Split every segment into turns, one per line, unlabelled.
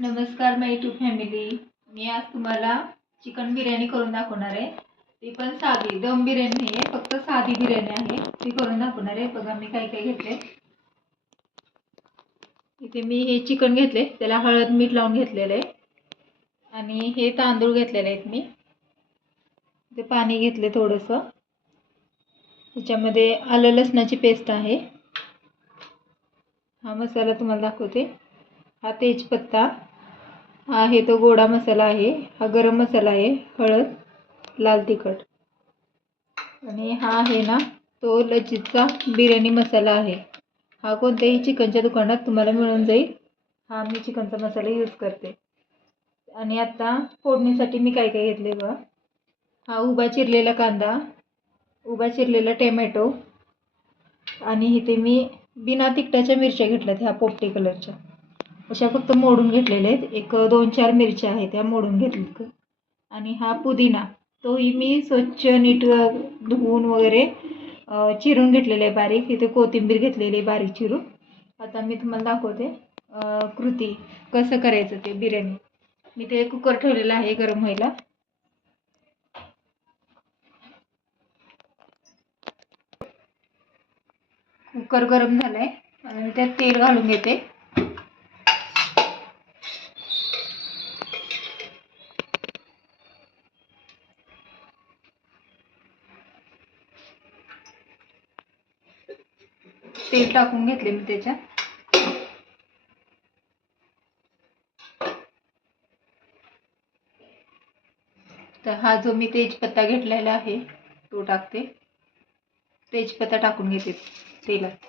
नमस्कार माय to family मी आज तुम्हाला चिकन बिर्याणी करून दाखवणार आहे. ती पण साधी दम बिर्याणी नाही आहे फक्त साधी बिर्याणी आहे. ती करून दाखवणार आहे. बघा मी काय काय घेतले इथे मी हे चिकन घेतले त्याला हळद मीठ लावून घेतलेलं आहे. आणि हे तांदूळ घेतलेले आहेत मी. ते पाणी घेतले थोडंसं. त्याच्यामध्ये आलं लसणाची पेस्ट आहे. हा मसाला तुम्हाला दाखवते. हा तेजपत्ता. हा आहे तो गोडा मसाला आहे. हा गरम मसाला आहे हळद लाल तिखट. आणि हा आहे ना तो लचितचा बिर्याणी मसाला आहे. हा कोणत्याही चिकनच्या दुकानात तुम्हाला मिळून जाईल. हा मी चिकनचा मसाला यूज करते. आणि आता फोडणीसाठी मी काय काय घेतले बघा. हा उभा चिरलेला कांदा उभा चिरलेला टॅमॅटो आणि इथे मी बिना तिखटाच्या मिरच्या घेतल्यात ह्या पोपटी कलरच्या. अशा फक्त मोडून घेतलेल्या आहेत. एक दोन चार मिरच्या आहेत त्या मोडून घेतल्यात. आणि हा पुदिना तोही मी स्वच्छ नीट धुवून वगैरे चिरून घेतलेले आहे बारीक. इथे कोथिंबीर घेतलेली आहे बारीक चिरून. आता मी तुम्हाला दाखवते कृती कसं करायचं ते बिर्याणी. मी ते कुकर ठेवलेलं आहे गरम व्हायला. कुकर गरम झालाय. आणि त्यात तेल घालून घेते. तेल टाकून घेतले मी त्याच्यात. तर हा जो मी तेजपत्ता घेतलेला आहे तो टाकते. तेजपत्ता टाकून घेते तेलात.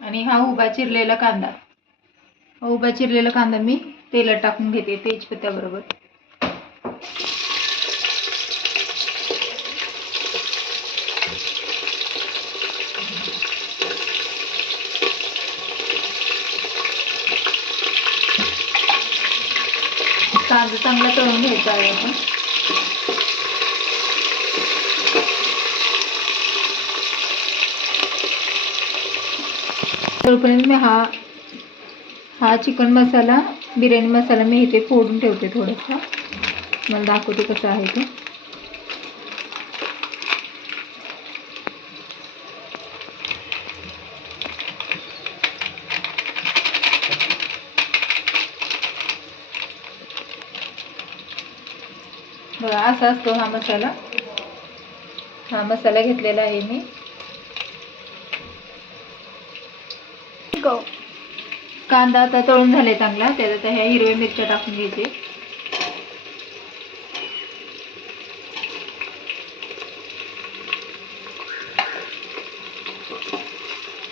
आणि हा उभा चिरलेला कांदा. हा उभा चिरलेला कांदा मी तेलात टाकून घेते तेजपत्त्याबरोबर. कांदा चांगला तळून घ्यायचा आहे आपण. तोपर्यंत मी हा हा चिकन मसाला बिर्याणी मसाला मी इथे फोडून ठेवते थोडंसं. मला दाखवते कसं आहे ते. बघा असा असतो हा मसाला. हा मसाला घेतलेला आहे मी. कांदा आता तळून झाले चांगला त्याच्यात ह्या हिरव्या मिरच्या टाकून घ्यायचे.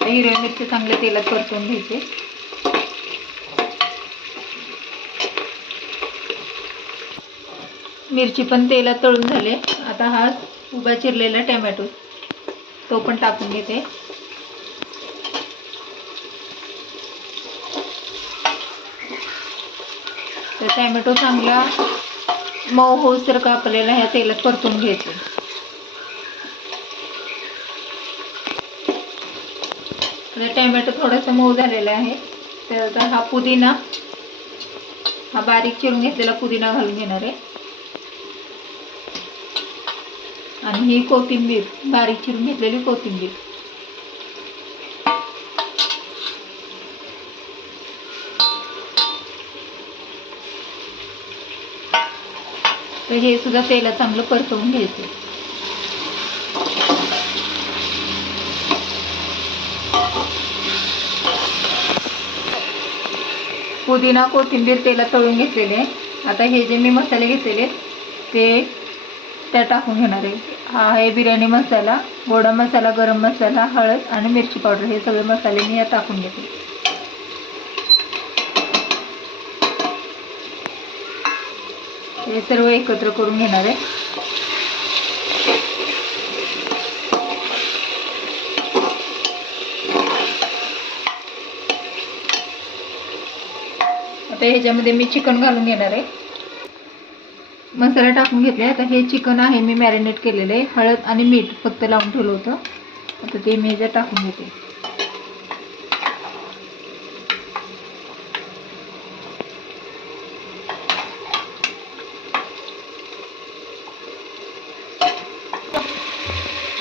हिरव्या मिरच्या चांगल्या तेलात परतून घ्यायचे. मिरची पण तेलात तळून झाले. आता हा उभा चिरलेला टॅमॅटो तो पण टाकून घेते. तर टॅमॅटो चांगला मऊ होऊसर का आपल्याला ह्या तेलात परतून घ्यायचं. म्हणजे तर टॅमॅटो थोडासा मऊ झालेला आहे. तर हा पुदिना हा बारीक चिरून घेतलेला पुदिना घालून घेणार आहे. आणि ही कोथिंबीर बारीक चिरून घेतलेली कोथिंबीर. तर हे सुद्धा तेलात चांगलं परतवून घ्यायचं. पुदिना कोथिंबीर तेलात तळून घेतलेले. आता हे जे मी मसाले घेतलेले ते त्या टाकून घेणार आहे. हा आहे बिर्याणी मसाला गोडा मसाला गरम मसाला हळद आणि मिरची पावडर. हे सगळे मसाले मी यात टाकून घेते. हे सर्व एकत्र करून घेणार आहे. आता ह्याच्यामध्ये मी चिकन घालून घेणार आहे. मसाला टाकून घेतले. आता हे चिकन आहे मी मॅरिनेट केलेलं आहे. हळद आणि मीठ फक्त लावून ठेवलं होतं. आता ते मी ह्याच्यात टाकून घेते.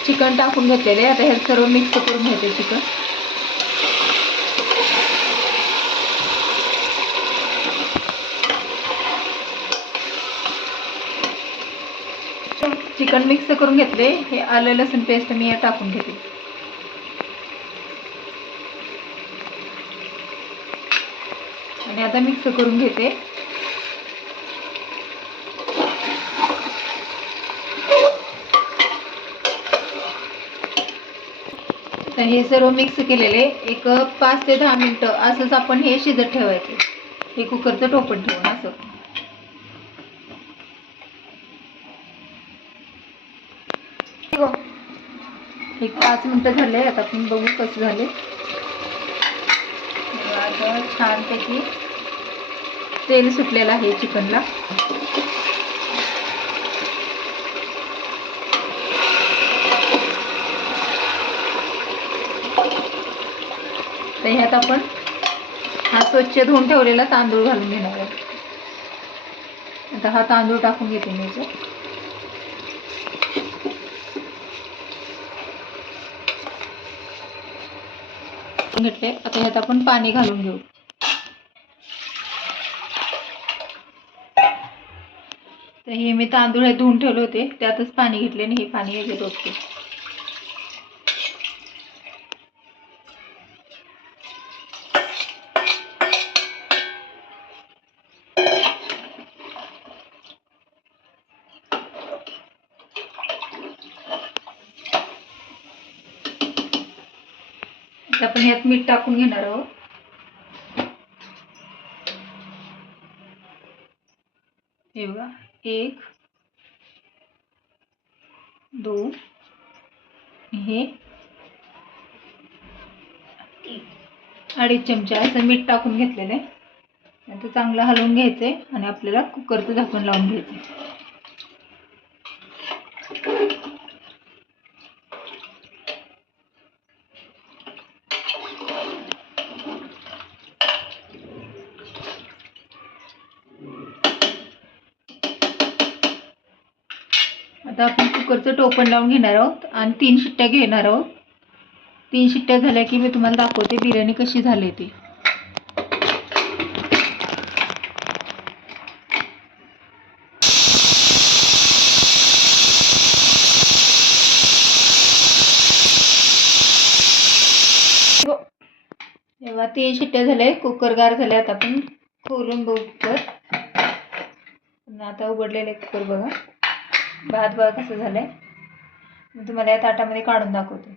चिकन टाकून घेतलेले आता हे सर्व मिक्स करून घेते चिकन. चिकन मिक्स करून घेतले. हे आलं लसूण पेस्ट मी टाकून घेते. आणि आता मिक्स करून घेते. तर हे सर्व मिक्स केलेले एक पाच ते दहा मिनटं असंच आपण हे शिजत ठेवायचे. हे कुकरचं टोपण ठेवून असं. एक पाच मिनटं झाले आता आपण बघू कसं झाले. आता छानपैकी तेल सुटलेलं आहे चिकनला. तर ह्यात आपण हा स्वच्छ धुवून ठेवलेला तांदूळ घालून घेणार आहे. आता हा तांदूळ टाकून घेते मी याच्यात घेतले. आता ह्यात आपण पाणी घालून घेऊ. तर हे मी तांदूळ हे धुवून ठेवले होते. त्यातच पाणी घेतले आणि हे पाणी याच्यात होते. आता आपण यात मीठ टाकून घेणार आहोत. हे बघा एक दोन हे अडीच चमचे असं मीठ टाकून घेतलेलं आहे. आता चांगलं हलवून घ्यायचंय आणि आपल्याला कुकरचं झाकण लावून घ्यायचं आता आपण कुकरचं टोपण लावून घेणार आहोत आणि तीन शिट्ट्या घेणार आहोत. तीन शिट्ट्या झाल्या की मी तुम्हाला दाखवते बिर्याणी कशी झाली ती. तेव्हा तीन शिट्ट्या झाल्या कुकर गार झाले आता आपण खोलून बघू कुकर. आता उघडलेलं आहे कुकर बघा. भात बघा कसं झालंय? मी तुम्हाला या ताटामध्ये काढून दाखवते.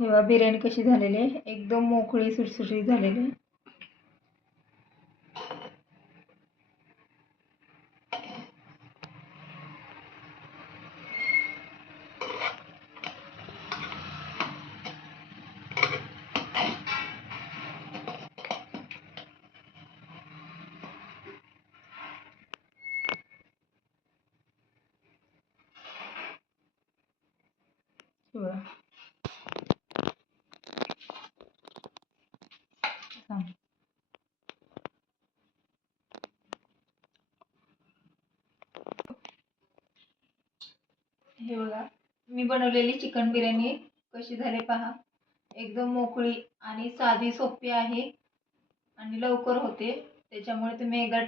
तेव्हा बिर्याणी कशी झालेली आहे. एकदम मोकळी सुटसुटीत झालेली आहे. तेव्हा हे बघा मी बनवलेली चिकन बिर्याणी कशी झाली पहा. एकदम मोकळी आणि साधी सोपी आहे. आणि लवकर होते. त्याच्यामुळे तुम्ही एकदा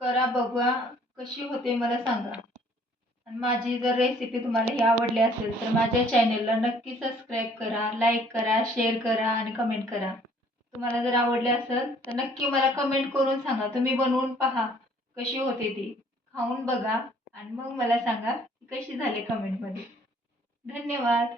करा बघा कशी होते मला सांगा. आणि माझी जर रेसिपी तुम्हाला ही आवडली असेल तर माझ्या चॅनेलला नक्की सबस्क्राईब करा लाईक करा शेअर करा आणि कमेंट करा. तुम्हाला जर आवडले असेल तर नक्की मला कमेंट करून सांगा. तुम्ही बनवून पहा कशी होते ती. खाऊन बघा. आणि मग मला सांगा की कशी झाली कमेंटमध्ये धन्यवाद.